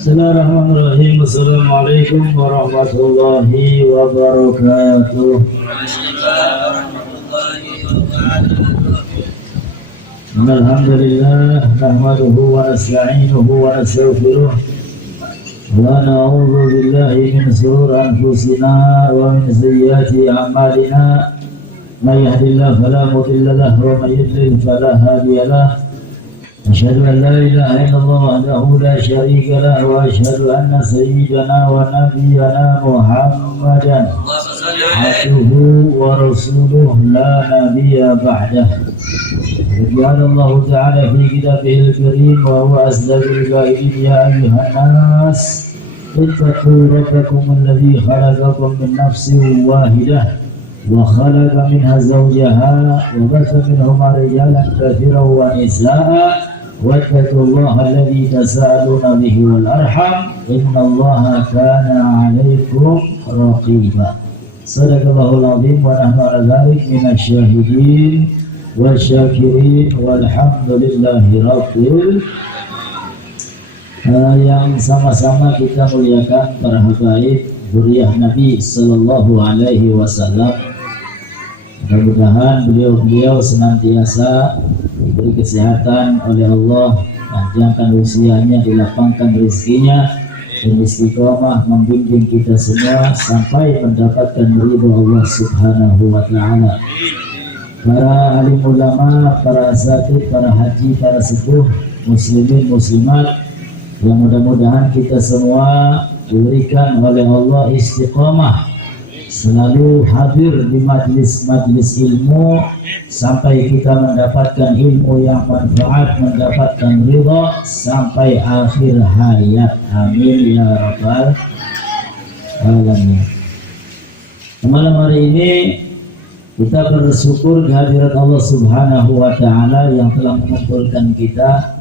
Bismillahirrahmanirrahim. Assalamualaikum warahmatullahi wabarakatuh. Alhamdulillah, nahmaduhu wa nasta'inuhu wa nastaghfiruh wa na'udzu billahi min shururi anfusina wa min sayyiati a'malina. May yahdihillahu fala mudilla lahu wa may yudlil fala hadiya lahu. أشهد أن لا إله إلا الله وحده لا شريك له وأشهد أن سيدنا ونبينا محمدا عبده ورسوله لا نبي بعده. قال الله تعالى في كتابه الكريم وهو أصدق القائلين يا أيها الناس اتقوا ربكم الذي خلقكم من نفس واحدة وخلق منها زوجها وبث منهما رجالا كثيرا ونساء واتقوا الله الذي تساءلون به والأرحم إن الله كان عليكم رقيبا. صدق الله العظيم ونحن على ذلك من الشاهدين والشاكرين والحمد لله رب yang sama-sama kita muliakan para habaib zuriyah Nabi Sallallahu Alaihi Wasallam. Mudah-mudahan beliau senantiasa diberi kesehatan oleh Allah, panjangkan usianya, dilapangkan rezekinya, dan istiqomah membimbing kita semua sampai mendapatkan ridho Allah Subhanahu wa Ta'ala. Para alim ulama, para asatidz, para haji, para sepuh, muslimin muslimat, yang mudah-mudahan kita semua diberikan oleh Allah istiqomah, selalu hadir di majlis-majlis ilmu sampai kita mendapatkan ilmu yang manfaat, mendapatkan ridha sampai akhir hayat. Amin ya rabbal alamin. Malam hari ini kita bersyukur kehadirat Allah Subhanahu wa Ta'ala yang telah mengumpulkan kita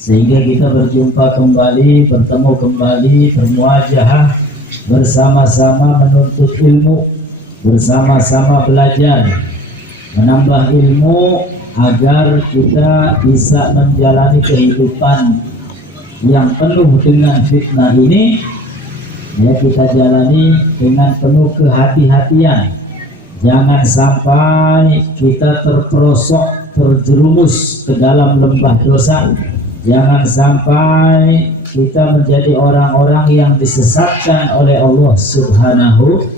sehingga kita berjumpa kembali, bertemu kembali, bermuajahah, bersama-sama menuntut ilmu, bersama-sama belajar, menambah ilmu agar kita bisa menjalani kehidupan yang penuh dengan fitnah ini. Ya, kita jalani dengan penuh kehati-hatian. Jangan sampai kita terperosok, terjerumus ke dalam lembah dosa. Jangan sampai kita menjadi orang-orang yang disesatkan oleh Allah Subhanahu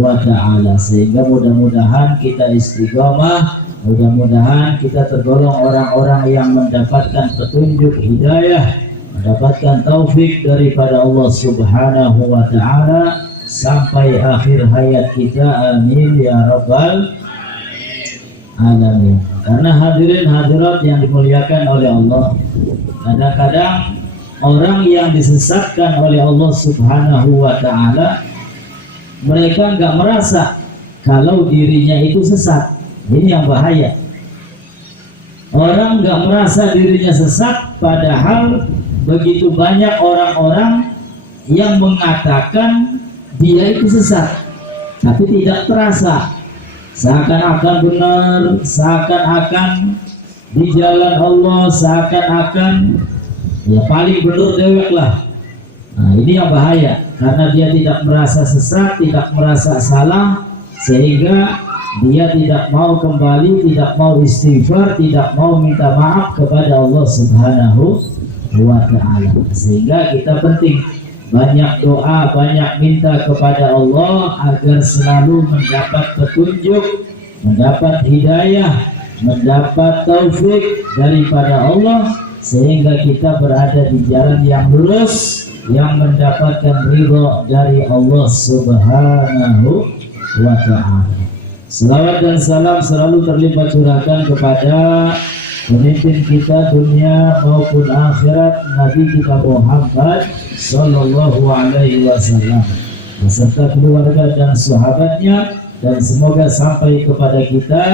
wa Ta'ala, sehingga mudah-mudahan kita istiqomah, mudah-mudahan kita tergolong orang-orang yang mendapatkan petunjuk hidayah, mendapatkan taufik daripada Allah Subhanahu wa Ta'ala sampai akhir hayat kita. Amin ya rabbal alamin. Karena hadirin hadirat yang dimuliakan oleh Allah, kadang-kadang orang yang disesatkan oleh Allah Subhanahu wa Ta'ala, mereka nggak merasa kalau dirinya itu sesat. Ini yang bahaya. Orang nggak merasa dirinya sesat, padahal begitu banyak orang-orang yang mengatakan dia itu sesat, tapi tidak terasa. Seakan-akan benar, seakan-akan di jalan Allah, seakan-akan ya paling benar dewek lah. Nah, ini yang bahaya, karena dia tidak merasa sesat, tidak merasa salah, sehingga dia tidak mau kembali, tidak mau istighfar, tidak mau minta maaf kepada Allah Subhanahu wa Ta'ala. Sehingga kita penting banyak doa, banyak minta kepada Allah agar selalu mendapat petunjuk, mendapat hidayah, mendapat taufik daripada Allah, sehingga kita berada di jalan yang lurus, yang mendapatkan ridho dari Allah Subhanahu wa Ta'ala. Selawat dan salam selalu terlibat curahkan kepada pemimpin kita dunia maupun akhirat, Nabi kita Muhammad Sallallahu Alaihi Wasallam beserta keluarga dan sahabatnya, dan semoga sampai kepada kita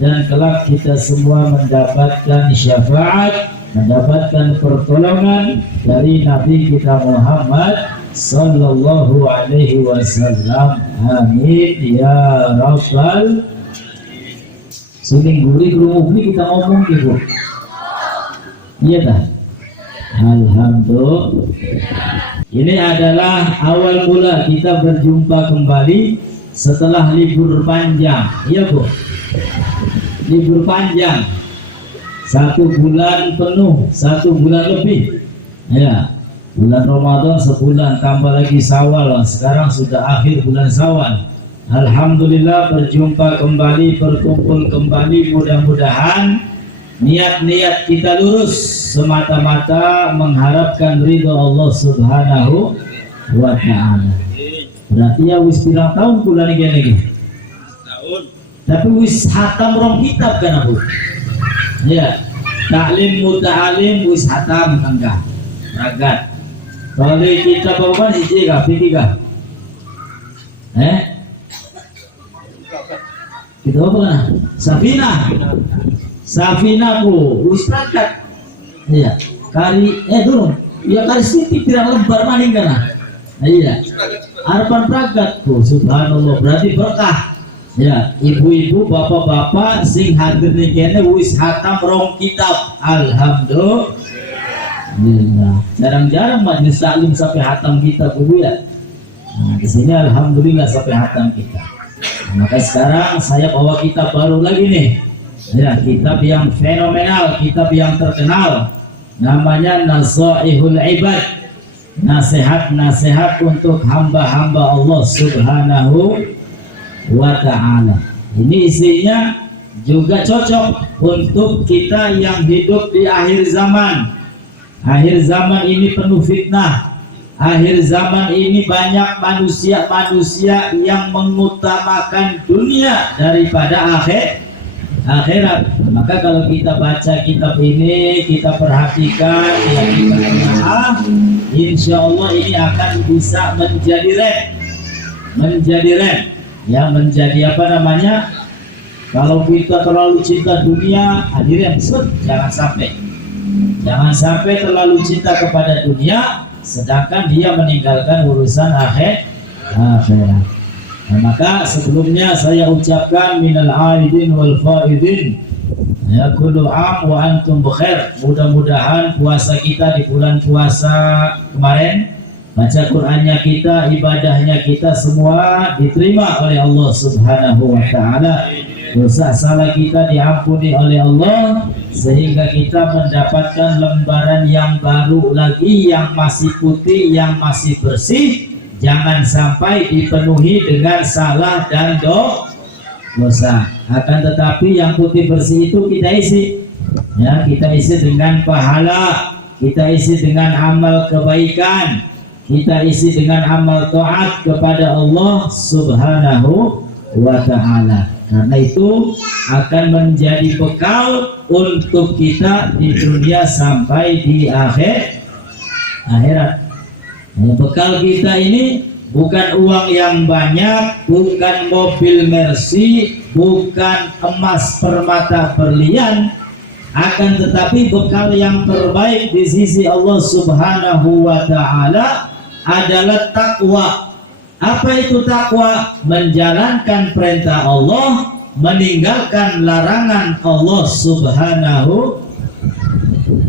dan kelak kita semua mendapatkan syafaat, mendapatkan pertolongan dari Nabi kita Muhammad Sallallahu Alaihi Wasallam. Amin ya rabbal. Suling gurih belum kita ngomong gitu. Iya dah. Alhamdulillah. Ini adalah awal mula kita berjumpa kembali setelah libur panjang. Iya Bu, libur panjang 1 bulan penuh, 1 bulan lebih. Ya, bulan Ramadan sebulan, tambah lagi Syawal. Sekarang sudah akhir bulan Syawal. Alhamdulillah berjumpa kembali, berkumpul kembali. Mudah-mudahan niat-niat kita lurus semata-mata mengharapkan ridho Allah Subhanahu wa ta'ala. Berarti ya wis pirang tahun bulan ini lagi. Tapi wis hatam rong kitab kan Bu? Ya, taklim muta'alim wis hatam enggak? Ragat. Kalau kita bawa hiji kah, pilih kah? Kita apa? Safina ku, wis ragat. Iya. Kali dulu. Ya kali siti pirang lembar maning kana. Iya. Harapan ragat ku, subhanallah. Berarti berkah. Ya, ibu-ibu, bapak-bapak sing hadir nih kene wis hatam rong kitab. Alhamdulillah. Jarang-jarang majelis taklim sampai hatam kita Bu ya. Nah, di sini alhamdulillah sampai hatam kita. Maka sekarang saya bawa kitab baru lagi nih. Ya, kitab yang fenomenal, kitab yang terkenal. Namanya Nasaihul Ibad. Nasihat-nasihat untuk hamba-hamba Allah Subhanahu wa ta'ala. Ini isinya juga cocok untuk kita yang hidup di akhir zaman. Akhir zaman ini penuh fitnah. Akhir zaman ini banyak manusia-manusia yang mengutamakan dunia daripada akhirat. Maka kalau kita baca kitab ini, kita perhatikan, ya kita kenal, insya Allah ini akan bisa menjadi rem. Ya, menjadi apa namanya? Kalau kita terlalu cinta dunia, akhirnya jangan sampai terlalu cinta kepada dunia sedangkan dia meninggalkan urusan akhirat. Nah, maka sebelumnya saya ucapkan minal aidin wal faidin, ya kullu am wa antum bikhair. Mudah-mudahan puasa kita di bulan puasa kemarin, baca Qur'annya kita, ibadahnya kita semua diterima oleh Allah Subhanahu wa ta'ala. Dosa salah kita diampuni oleh Allah, sehingga kita mendapatkan lembaran yang baru lagi, yang masih putih, yang masih bersih. Jangan sampai dipenuhi dengan salah dan dosa. Akan tetapi yang putih bersih itu kita isi, ya, kita isi dengan pahala, kita isi dengan amal kebaikan, kita isi dengan amal taat kepada Allah Subhanahu wa ta'ala. Karena itu akan menjadi bekal untuk kita di dunia sampai di akhirat. Bekal kita ini bukan uang yang banyak, bukan mobil Mercy, bukan emas permata berlian, akan tetapi bekal yang terbaik di sisi Allah Subhanahu wa ta'ala adalah takwa. Apa itu takwa? Menjalankan perintah Allah, meninggalkan larangan Allah Subhanahu.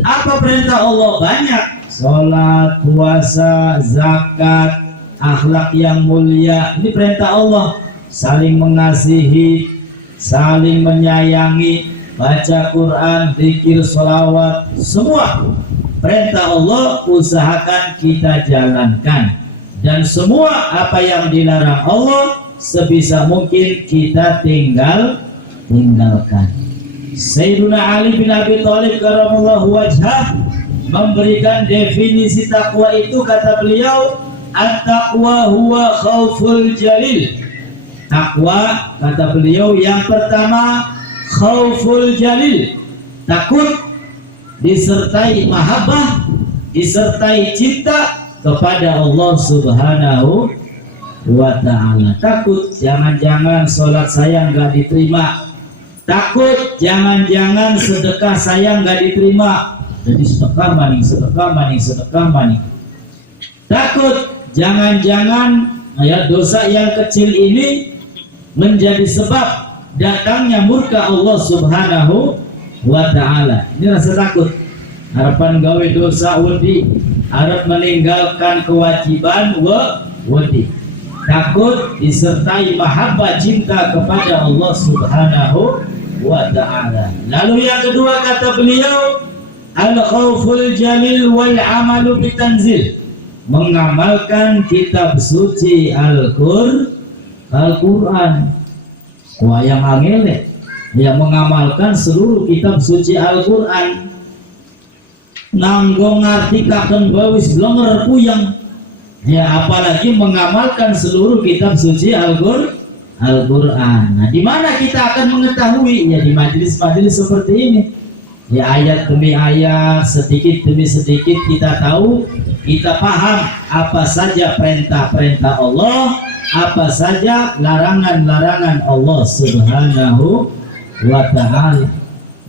Apa perintah Allah? Banyak. Sholat, puasa, zakat, akhlak yang mulia. Ini perintah Allah. Saling mengasihi, saling menyayangi, baca Quran, zikir, sholawat, semua perintah Allah usahakan kita jalankan. Dan semua apa yang dilarang Allah sebisa mungkin kita tinggalkan. Sayyiduna Ali bin Abi Thalib karamallahu wajhah memberikan definisi takwa itu, kata beliau, at-taqwa huwa khauful jalil. Takwa, kata beliau, yang pertama khauful jalil, takut disertai mahabbah, disertai cinta kepada Allah Subhanahu wa ta'ala. Takut jangan-jangan sholat saya nggak diterima, takut jangan-jangan sedekah saya nggak diterima, jadi sedekah maning. Takut jangan-jangan ya dosa yang kecil ini menjadi sebab datangnya murka Allah Subhanahu wa ta'ala. Ini rasa takut. harapan gawe dosa wedi, harap meninggalkan kewajiban wedi, takut disertai mahabbah cinta kepada Allah Subhanahu wa ta'ala. Lalu yang kedua kata beliau, al-khawful jalil wal amalu bitanzil, mengamalkan kitab suci Al-Quran. Wah, yang angel yang mengamalkan seluruh kitab suci Al-Quran. Nanggo ngarti kaken bawis blonger puyeng. Ya, apalagi mengamalkan seluruh kitab suci Al-Quran. Nah, di mana kita akan mengetahui? Ya, di majelis-majelis seperti ini. Ya, ayat demi ayat, sedikit demi sedikit kita tahu, kita paham apa saja perintah-perintah Allah, apa saja larangan-larangan Allah Subhanahu wa ta'ala.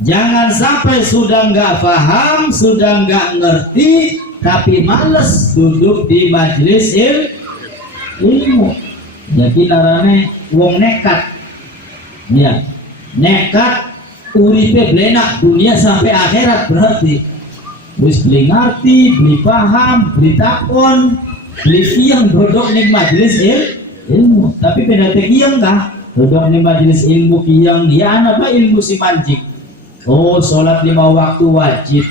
Jangan sampai sudah nggak paham, sudah nggak ngerti, tapi males duduk di majelis ilmu. Jadi narane wong nekat, ya nekat uripe blenak dunia sampai akhirat, berarti wis beli ngerti, beli paham, beli takon, beli siang duduk di majelis ilmu. Tapi beda kiang kah duduk di majelis ilmu kiang, ya apa ilmu si mancing. Oh, sholat 5 waktu wajib.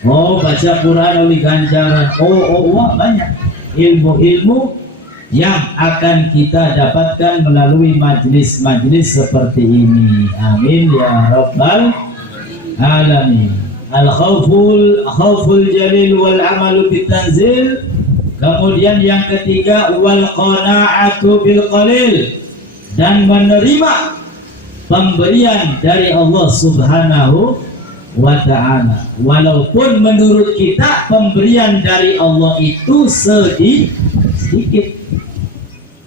Oh, baca Quran oleh ganjaran. Wah, banyak ilmu-ilmu yang akan kita dapatkan melalui majelis-majelis seperti ini. Amin ya rabbal alamin. Al-khawful jalil wal amalu bitanzil. Kemudian yang ketiga, wal qana'atu bil qalil, dan menerima pemberian dari Allah Subhanahu wa ta'ala, walaupun menurut kita pemberian dari Allah itu sedikit.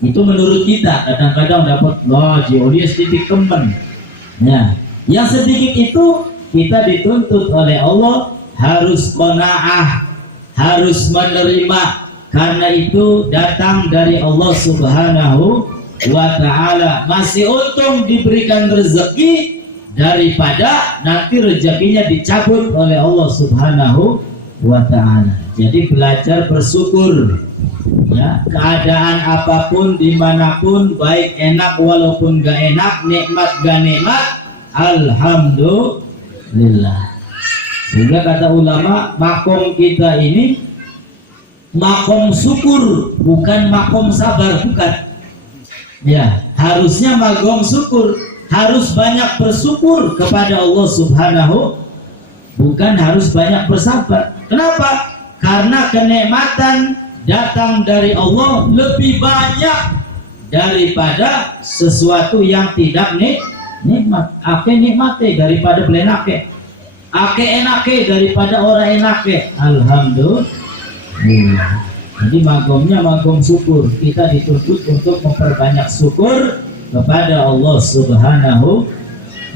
Itu menurut kita, kadang-kadang dapat dia sedikit kemen. Nah, yang sedikit itu kita dituntut oleh Allah harus qanaah, harus menerima, karena itu datang dari Allah Subhanahu wa ta'ala. Masih untung diberikan rezeki daripada nanti rezekinya dicabut oleh Allah Subhanahu wa ta'ala. Jadi belajar bersyukur, ya, keadaan apapun dimanapun, baik enak walaupun gak enak, nikmat gak nikmat, alhamdulillah. Sehingga kata ulama, makom kita ini makom syukur, bukan makom sabar, bukan. Ya, harusnya magom syukur, harus banyak bersyukur kepada Allah Subhanahu, bukan harus banyak bersabar. Kenapa? Karena kenikmatan datang dari Allah lebih banyak daripada sesuatu yang tidak nikmat. Ake nikmate daripada belenake, ake enake daripada orang enake. Alhamdulillah. Jadi magomnya magom syukur. Kita dituntut untuk memperbanyak syukur kepada Allah Subhanahu.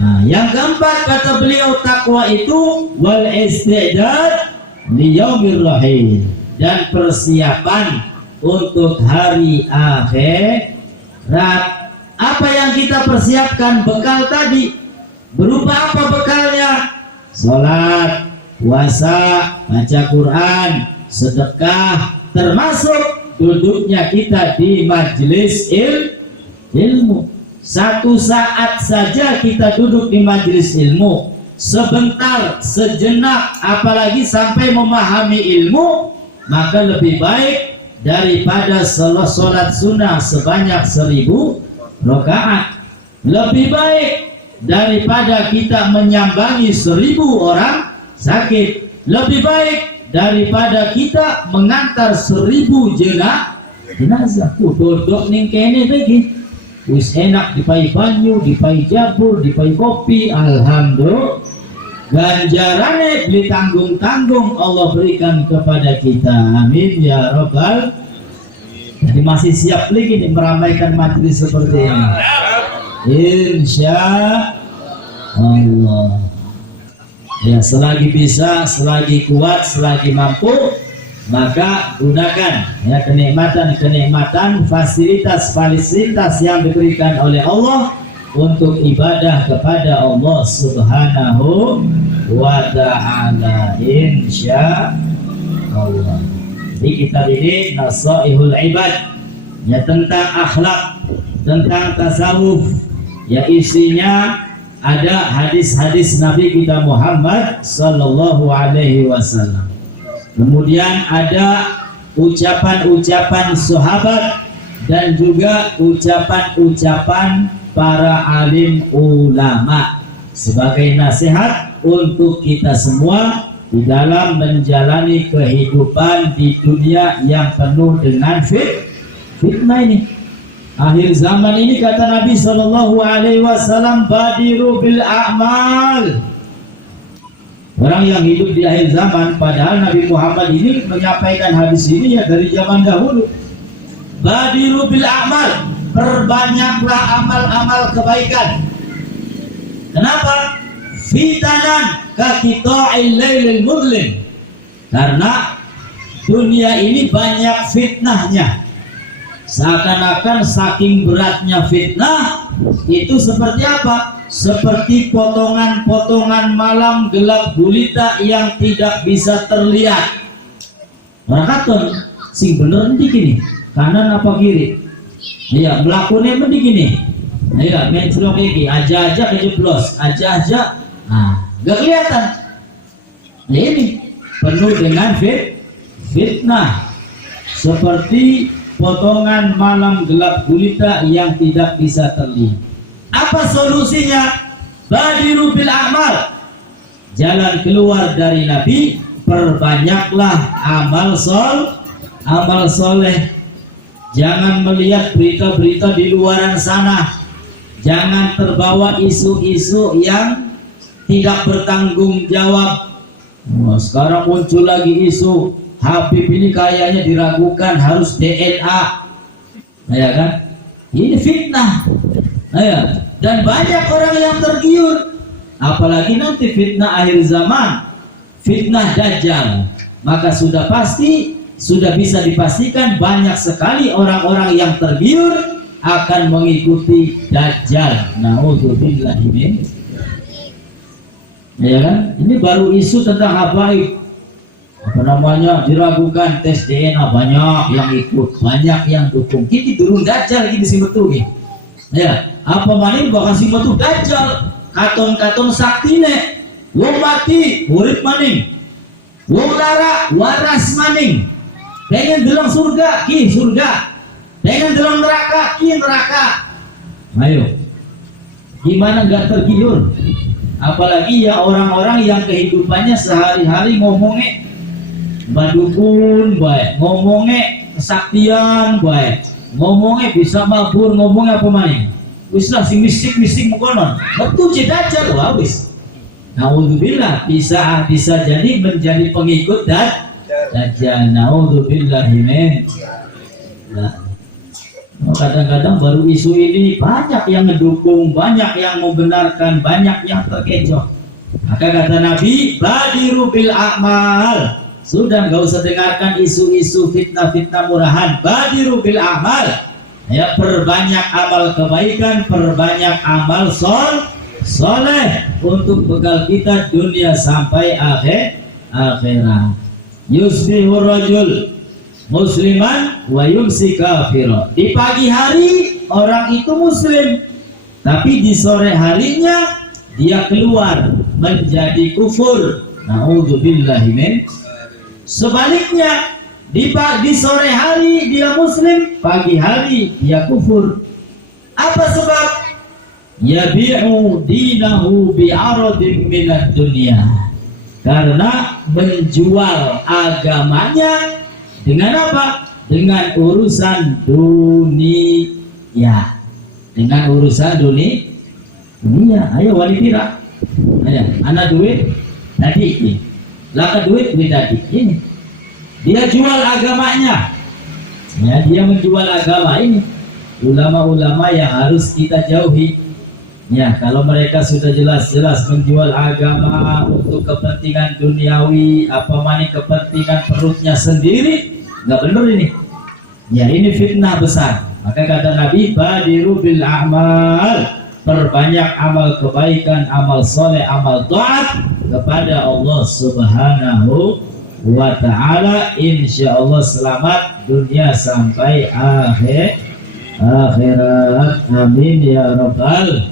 Nah, yang keempat kata beliau, takwa itu wal istidad li yaumir rahim, dan persiapan untuk hari akhirat. Apa yang kita persiapkan? Bekal tadi. Berupa apa bekalnya? Salat, puasa, baca Quran, sedekah, termasuk duduknya kita di majelis ilmu. Satu saat saja kita duduk di majelis ilmu, sebentar, sejenak, apalagi sampai memahami ilmu, maka lebih baik daripada sholat sunnah sebanyak 1000 rakaat. Lebih baik daripada kita menyambangi 1000 orang sakit. Lebih baik daripada kita mengantar 1000 jenazah. Duduk ning kene iki wis enak, dipai banyu, dipai jabur, dipai kopi, alhamdulillah. Ganjarane beli tanggung-tanggung Allah berikan kepada kita. Amin ya rabbal. Jadi masih siap lagi nih meramaikan majelis seperti ini, insya Allah. Ya, selagi bisa, selagi kuat, selagi mampu, maka gunakan ya kenikmatan-kenikmatan, fasilitas yang diberikan oleh Allah untuk ibadah kepada Allah Subhanahu wa ta'ala, insya Allah. Jadi kitab ini Nasaihul Ibad, ya tentang akhlak, tentang tasawuf, ya isinya ada hadis-hadis Nabi kita Muhammad sallallahu alaihi wasallam. Kemudian ada ucapan-ucapan sahabat dan juga ucapan-ucapan para alim ulama sebagai nasihat untuk kita semua di dalam menjalani kehidupan di dunia yang penuh dengan fitnah ini. Akhir zaman ini kata Nabi sallallahu alaihi wasallam, badiru bil a'mal. Orang yang hidup di akhir zaman, padahal Nabi Muhammad ini menyampaikan hadis ini ya dari zaman dahulu. Badiru bil a'mal, perbanyaklah amal-amal kebaikan. Kenapa? Fitanan kaqita'il lailil mudlim. Karena dunia ini banyak fitnahnya. Seakan-akan saking beratnya fitnah itu seperti apa? Seperti potongan-potongan malam gelap gulita yang tidak bisa terlihat. Orang katon sing bener nanti gini, kanan apa kiri? Iya, melakukannya mending gini. Iya, menclok ini aja kejeblos, aja. Nah, gak kelihatan. Nah, ini penuh dengan fitnah. Seperti potongan malam gelap gulita yang tidak bisa terlihat. Apa solusinya? Badiru bil a'mal. Jalan keluar dari Nabi, perbanyaklah amal soleh. Jangan melihat berita-berita di luaran sana. Jangan terbawa isu-isu yang tidak bertanggung jawab. Nah, sekarang muncul lagi isu Habib ini kayaknya diragukan harus DNA, ya kan? Ini fitnah, ya. Dan banyak orang yang tergiur, apalagi nanti fitnah akhir zaman, fitnah Dajjal. Maka sudah pasti, sudah bisa dipastikan banyak sekali orang-orang yang tergiur akan mengikuti Dajjal. Na'udzubillah min. Ya kan? Ini baru isu tentang habaib. Apa namanya, diragukan tes DNA, banyak yang ikut, banyak yang dukung. Kita turun Dajjal kita sih betul nih. Ya, apa maning bakal sih betul Dajjal. Katon-katon saktine, wong mati murid maning, wong lara waras maning. Pengen dalam surga, ki surga. Pengen dalam neraka, ki neraka. Ayo, gimana nggak tergiur? Apalagi ya orang-orang yang kehidupannya sehari-hari ngomongnya badukun baik, ngomongnya kesaktian baik, ngomongnya bisa mabur, ngomongnya apa maning? Wis lah si mistik mukonon. Betul Dajjal wis. Naudzubillah bisa jadi menjadi pengikut Dajjal. Naudzubillah min. Kadang-kadang baru isu ini banyak yang mendukung, banyak yang membenarkan, banyak yang terkecoh. Maka kata Nabi, badiru bil a'mal. Sudah nggak usah dengarkan isu-isu fitnah-fitnah murahan. Badiru bil a'mal. Ya, perbanyak amal kebaikan, perbanyak amal soleh untuk bekal kita dunia sampai akhirat. Yusbihur rajul musliman wa yumsi kafira. Di pagi hari orang itu muslim, tapi di sore harinya dia keluar menjadi kufur. Na'udzubillahi min. Sebaliknya di sore hari dia muslim, pagi hari dia kufur. Apa sebab? Yabi'u dinahu bi'aradin minad dunya. Karena menjual agamanya dengan apa? Dengan urusan dunia. Dengan urusan dunia. Ayo wali pira. Ayo, anak duit tadi ini. Laka duit tadi ini. Dia jual agamanya. Ya, dia menjual agama ini. Ulama-ulama yang harus kita jauhi. Ya, kalau mereka sudah jelas-jelas menjual agama untuk kepentingan duniawi, apa mana kepentingan perutnya sendiri, nggak benar ini. Ya, ini fitnah besar. Maka kata Nabi, badiru bil a'mal. perbanyak amal kebaikan, amal soleh, amal taat kepada Allah Subhanahu wa ta'ala. Insya Allah selamat dunia sampai akhirat. Amin ya rabbal.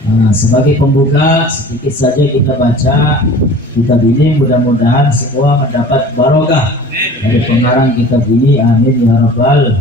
Nah, sebagai pembuka sedikit saja kita baca kitab ini, mudah-mudahan semua mendapat barokah dari pengarang kitab ini. Amin ya rabbal.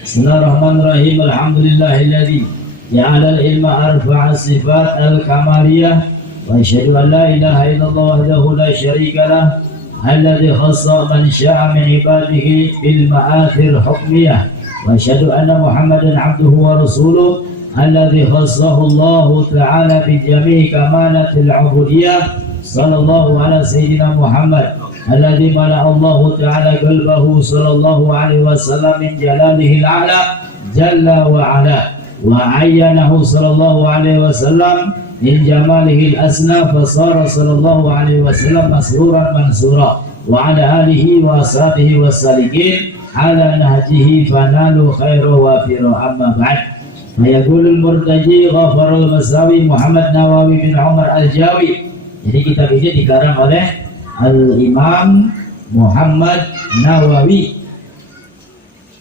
Bismillahirrahmanirrahim. Alhamdulillahilladzi ja'ala al-ilma arfa'a sifat al-kamaliyah wa asyhadu an la ilaha illallah wahdahu la syarika lah alladzi khassa man syaa min ibadihi bil ma'athir hukmiyah wa asyhadu anna Muhammadan 'abduhu wa rasuluh alladzi khassahu Allah ta'ala bi jami' kamalatil 'ubudiyyah sallallahu ala sayyidina Muhammad alladzi mala'a Allah ta'ala qalbahu sallallahu alaihi wasallam min jalalihi al-a'la jalla wa ala wa ayyanahu sallallahu alaihi wasallam min jamalihi al-asna fasara sallallahu alaihi wasallam masruran mansura wa ala alihi wa ashabihi wassalikin ala nahjihi fanalu khairu wa firu. Amma ba'd. Mayaqulul murtaji ghafarul masawi Muhammad Nawawi bin Umar al-Jawi. Jadi kitab ini dikarang oleh Al-Imam Muhammad Nawawi,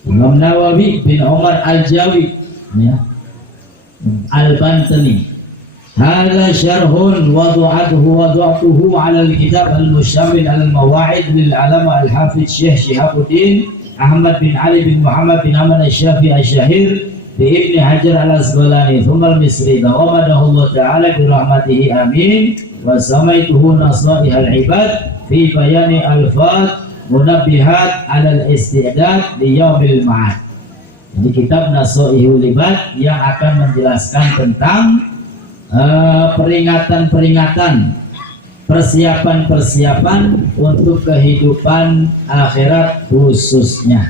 Imam Nawawi bin Umar al-Jawi ya, al-Bantani. Hadha syarhun wadu'atuhu ala al-kitab al-mustamil al-mawa'id lil-alama al-hafidh Syekh Syihabuddin Ahmad bin Ali bin Muhammad bin Ahmad al-Syafi'i al-Syahir Ibn Hajar al-Asqalani thumma al-Misri tawamadahu Allah ta'ala birahmatihi amin. Wa samaituhu nasaih al-ibad fi bayani al-fat munabbihat ala al-istidad li yaumil ma'ad. Jadi kitab Nasaihul Ibad yang akan menjelaskan tentang peringatan-peringatan, persiapan-persiapan untuk kehidupan akhirat khususnya.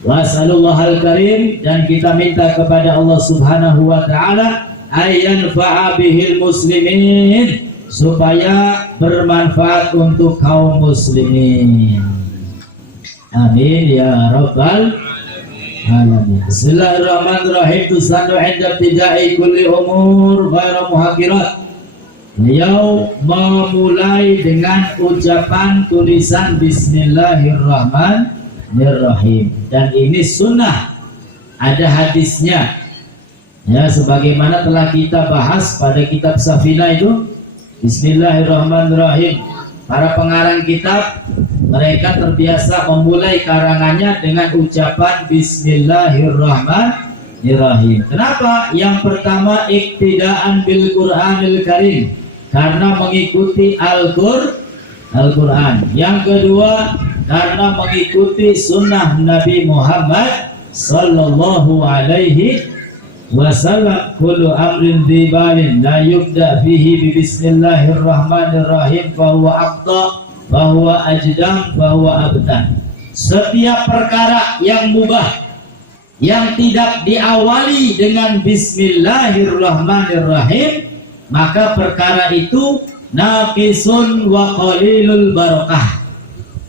Wassalamualaikum karim, dan kita minta kepada Allah Subhanahu wa ta'ala ayyan fa'abihil muslimin, supaya bermanfaat untuk kaum muslimin. Amin ya rabbal alamin. Bismillahirrahmanirrahim. Tusannu inda ibtida'i kulli umur ghairu muhaqirat. Beliau memulai dengan ucapan tulisan Bismillahirrahmanirrahim, dan ini sunnah, ada hadisnya ya, sebagaimana telah kita bahas pada kitab Safinah itu. Bismillahirrahmanirrahim. Para pengarang kitab mereka terbiasa memulai karangannya dengan ucapan Bismillahirrahmanirrahim. Kenapa? Yang pertama, iktidaan bil Qur'anil Karim, karena mengikuti Al-Quran. Yang kedua, karena mengikuti sunnah Nabi Muhammad sallallahu alaihi wasallam. Kullu amrin dibalin la yubda fihi bi bismillahirrahmanirrahim fahuwa aqta fahuwa ajdam fahuwa abtan. Setiap perkara yang mubah yang tidak diawali dengan bismillahirrahmanirrahim, maka perkara itu naqisun wa qalilul barakah.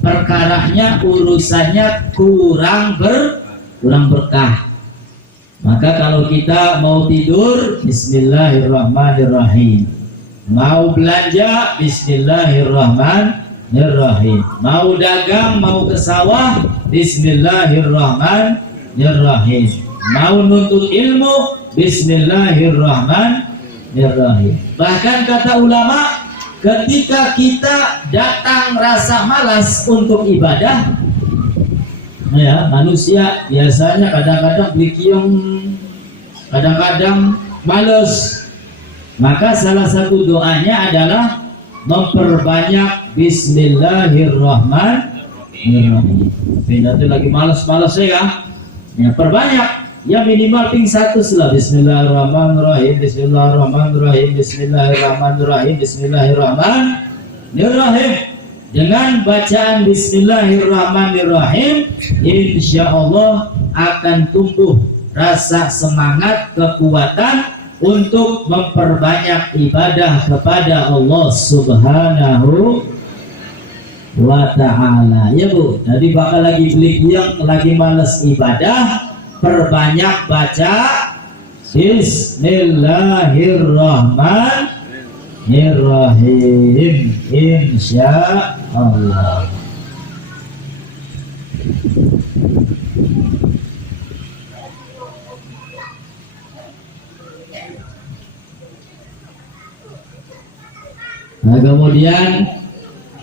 Perkaranya, urusannya kurang berkah. Maka kalau kita mau tidur, bismillahirrahmanirrahim. Mau belanja, bismillahirrahmanirrahim. Mau dagang, mau ke sawah, bismillahirrahmanirrahim. Mau nuntut ilmu, bismillahirrahmanirrahim. Bahkan kata ulama, ketika kita datang rasa malas untuk ibadah, ya, manusia biasanya kadang-kadang beli kiong, kadang-kadang malas, maka salah satu doanya adalah memperbanyak bismillahirrahmanirrahim. Pindah itu lagi malas-malas ya, perbanyak. Ya minimal ping satu lah. Bismillahirrahmanirrahim, bismillahirrahmanirrahim, bismillahirrahmanirrahim, bismillahirrahmanirrahim. Dengan bacaan bismillahirrahmanirrahim, insya Allah akan tumbuh rasa semangat, kekuatan untuk memperbanyak ibadah kepada Allah Subhanahu wa ta'ala. Ya Bu, jadi bakal lagi beli yang lagi males ibadah, perbanyak baca Bismillahirrahmanirrahim. Insya Allah. Nah, kemudian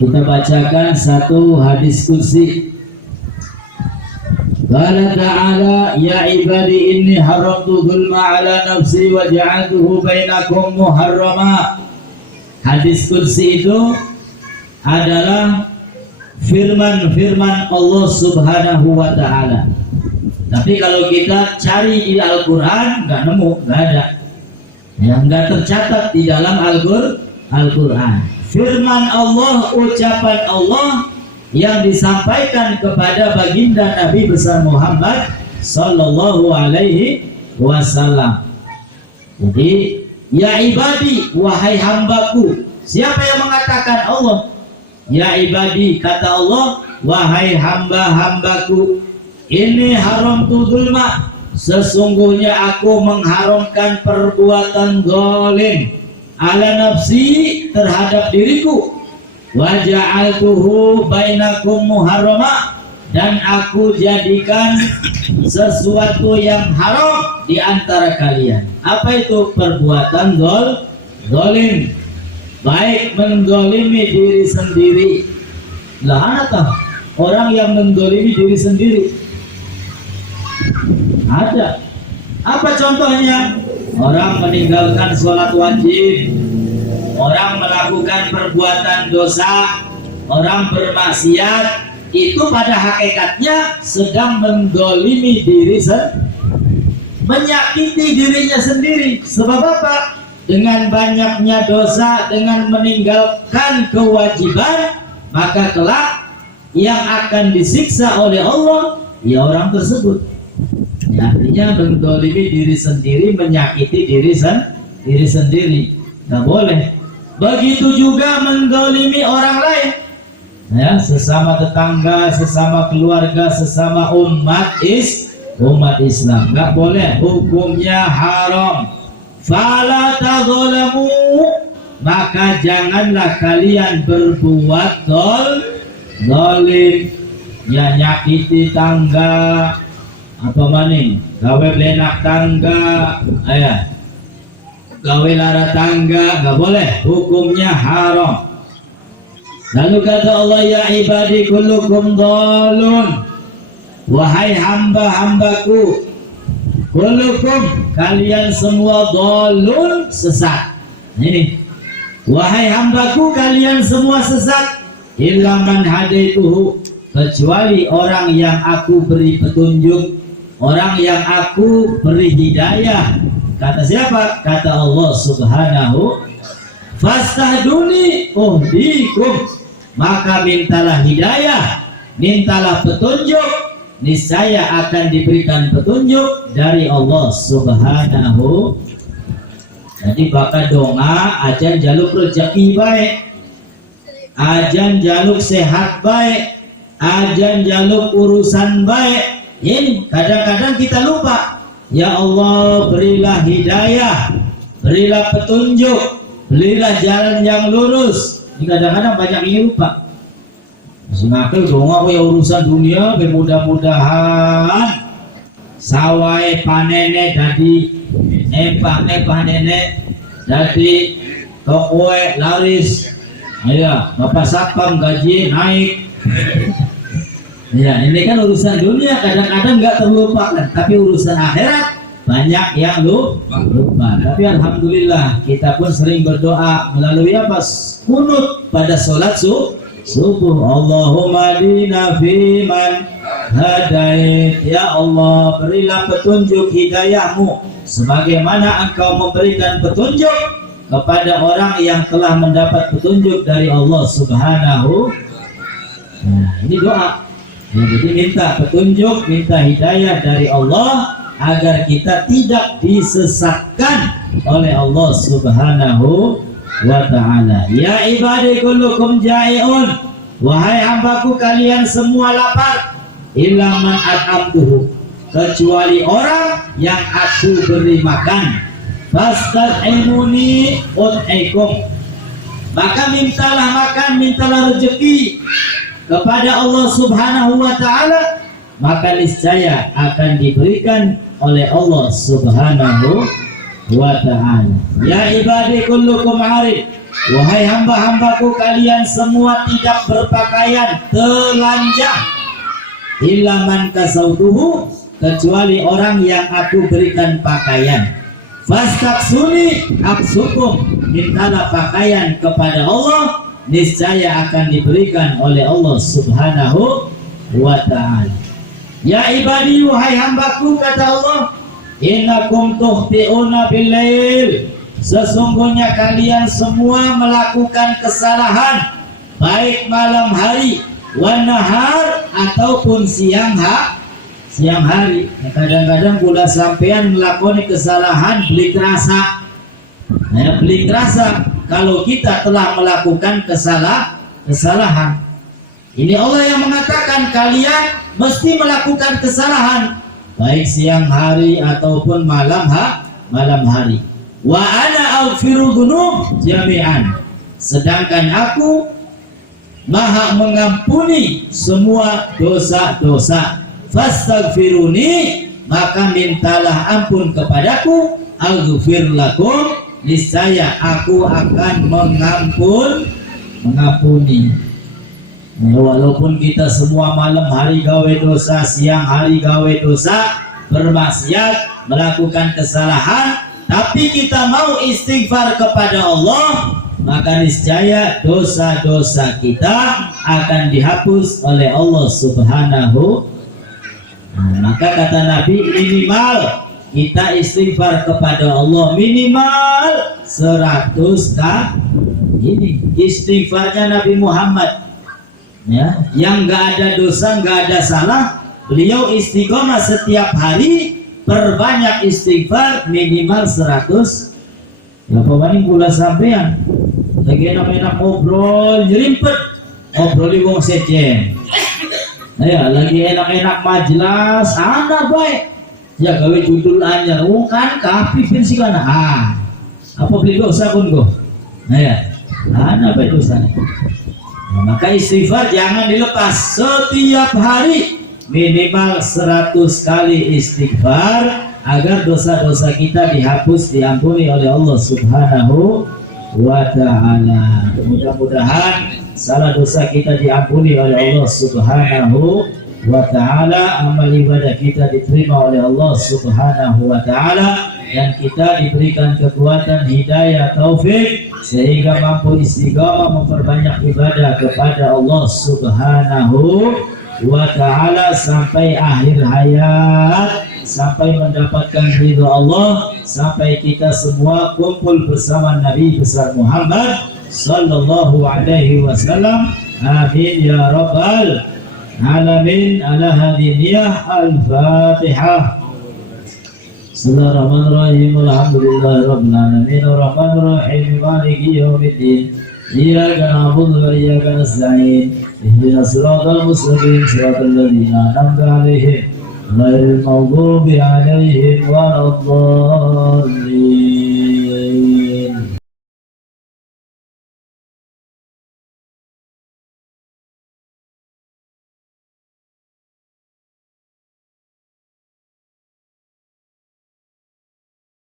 kita bacakan satu hadis kursi. Qala ta'ala ya ibadi inni haramtu dzulma ala nafsi wa ja'altuhu bainakum muharrama. Hadis kursi itu adalah firman-firman Allah Subhanahu wa taala. Tapi kalau kita cari di Al-Qur'an enggak nemu, enggak ada. Yang enggak tercatat di dalam Al-Qur'an. Firman Allah, ucapan Allah yang disampaikan kepada baginda Nabi besar Muhammad sallallahu alaihi wasallam. Jadi, ya ibadi, wahai hambaku. Siapa yang mengatakan Allah? Ya ibadi, kata Allah, wahai hamba-hambaku. Ini haram tu zulma. Sesungguhnya aku mengharamkan perbuatan zalim ala nafsi, terhadap diriku, wa ja'altuhu bainakum muharrama, dan aku jadikan sesuatu yang haram di antara kalian. Apa itu? Perbuatan zalim, baik menzalimi diri sendiri. Lah ada orang yang menzalimi diri sendiri? Ada. Apa contohnya? Orang meninggalkan sholat wajib, orang melakukan perbuatan dosa, orang bermaksiat, itu pada hakikatnya sedang mendolimi diri sendiri, menyakiti dirinya sendiri. Sebab apa? Dengan banyaknya dosa, dengan meninggalkan kewajiban, maka kelak yang akan disiksa oleh Allah ya orang tersebut. Ya, artinya mendolimi diri sendiri, menyakiti diri sendiri. Nggak boleh. Begitu juga mendolimi orang lain, ya, sesama tetangga, sesama keluarga, sesama umat Islam. Nggak boleh, hukumnya haram. Fala tadzalamu, maka janganlah kalian berbuat zalim, ya, nyakiti tangga, apa maning, gawe belenak tangga, ayah, gawe lara tangga, nggak boleh, hukumnya haram. Lalu kata Allah, ya ibadi kullukum dhalun, wahai hamba-hambaku, kullukum, kalian semua dhalun, sesat. Ini, wahai hambaku, kalian semua sesat, illa man hadaituhu, kecuali orang yang aku beri petunjuk, orang yang aku beri hidayah. Kata siapa? Kata Allah Subhanahu, fastahduni uhdikum, maka mintalah hidayah, mintalah petunjuk, niscaya akan diberikan petunjuk dari Allah Subhanahu. Jadi bakal doa, ajan jaluk rezeki baik, ajan jaluk sehat baik, ajan jaluk urusan baik. Ini kadang-kadang kita lupa. Ya Allah, berilah hidayah, berilah petunjuk, berilah jalan yang lurus. Ini kadang-kadang banyak yang lupa. Semakin dong aku ya urusan dunia, mudah-mudahan sawai panene jadi nepane panene jadi tokoe laris. Ya, Bapak Satpam gaji naik. Ya, ini kan urusan dunia kadang-kadang nggak terlupakan, tapi urusan akhirat banyak yang lupa. Tapi alhamdulillah kita pun sering berdoa melalui apa? Kunut pada sholat subuh. Allahumma dina fiman hadait, ya Allah berilah petunjuk hidayahmu sebagaimana engkau memberikan petunjuk kepada orang yang telah mendapat petunjuk dari Allah Subhanahu. Nah, ini doa. Ya, jadi minta petunjuk, minta hidayah dari Allah agar kita tidak disesatkan oleh Allah Subhanahu wa ta'ala. Ya ibadi kullukum ja'iun, wahai hambaku kalian semua lapar, illa man at'amtuhu, kecuali orang yang aku beri makan. Fasta'imuni ut'ikum, maka mintalah makan, mintalah rezeki kepada Allah Subhanahu wa ta'ala, maka niscaya akan diberikan oleh Allah Subhanahu wa ta'ala. Ya ibadi kullukum arif, wahai hamba-hambaku kalian semua tidak berpakaian telanjang, illa man kasautuhu, kecuali orang yang aku berikan pakaian. Fastaksuni aksukum, mintalah pakaian kepada Allah, niscaya akan diberikan oleh Allah Subhanahu wa ta'ala. Ya ibadi, wahai hambaku, kata Allah, innakum tuhti'una bil-lail, sesungguhnya kalian semua melakukan kesalahan baik malam hari, wan nahar, ataupun siang hari. Kadang-kadang gula sampean melakoni kesalahan beli kerasa. Beli kerasa kalau kita telah melakukan kesalahan. Ini Allah yang mengatakan kalian mesti melakukan kesalahan baik siang hari ataupun malam hari. Wa ana aghfiru dzunub jami'an, sedangkan aku maha mengampuni semua dosa-dosa. Fastaghfiruni, maka mintalah ampun kepadaku, aghfir lakum, niscaya aku akan mengampuni. Walaupun kita semua malam hari gawe dosa, siang hari gawe dosa, bermaksiat, melakukan kesalahan, tapi kita mau istighfar kepada Allah, maka niscaya dosa-dosa kita akan dihapus oleh Allah Subhanahu. Maka kata Nabi, minimal kita istighfar kepada Allah minimal 100 kali. Ini istighfarnya Nabi Muhammad, ya, yang nggak ada dosa, nggak ada salah. Beliau istiqomah setiap hari, perbanyak istighfar minimal 100. Ya pokoknya gula sampean lagi enak-enak ngobrol nyerimpet, ngobroli wong secen. Ya lagi enak-enak majelas, anak baik ya gawe judul anyar, kan kapipin sih kan, apa beli dosa pun go, ya anak baik dosa. Maka istighfar jangan dilepas, setiap hari minimal 100 kali istighfar agar dosa-dosa kita dihapus, diampuni oleh Allah Subhanahu wa ta'ala. Mudah-mudahan salah dosa kita diampuni oleh Allah Subhanahu wa ta'ala, amal ibadah kita diterima oleh Allah Subhanahu wa ta'ala, dan kita diberikan kekuatan hidayah taufik sehingga mampu istiqamah memperbanyak ibadah kepada Allah Subhanahu wa ta'ala sampai akhir hayat, sampai mendapatkan ridha Allah, sampai kita semua kumpul bersama Nabi besar Muhammad sallallahu alaihi wasallam. Amin ya rabbal alamin. Ala hadiniyah al-fatihah. Bismillahirrahmanirrahim. Alhamdulillahi rabbil alamin. Arrahmanirrahim. Maliki yaumiddin. Iyyaka na'budu wa iyyaka nasta'in. Ihdinas siratal mustaqim. Siratal ladzina an'amta 'alaihim ghairil maghdubi 'alaihim waladdallin.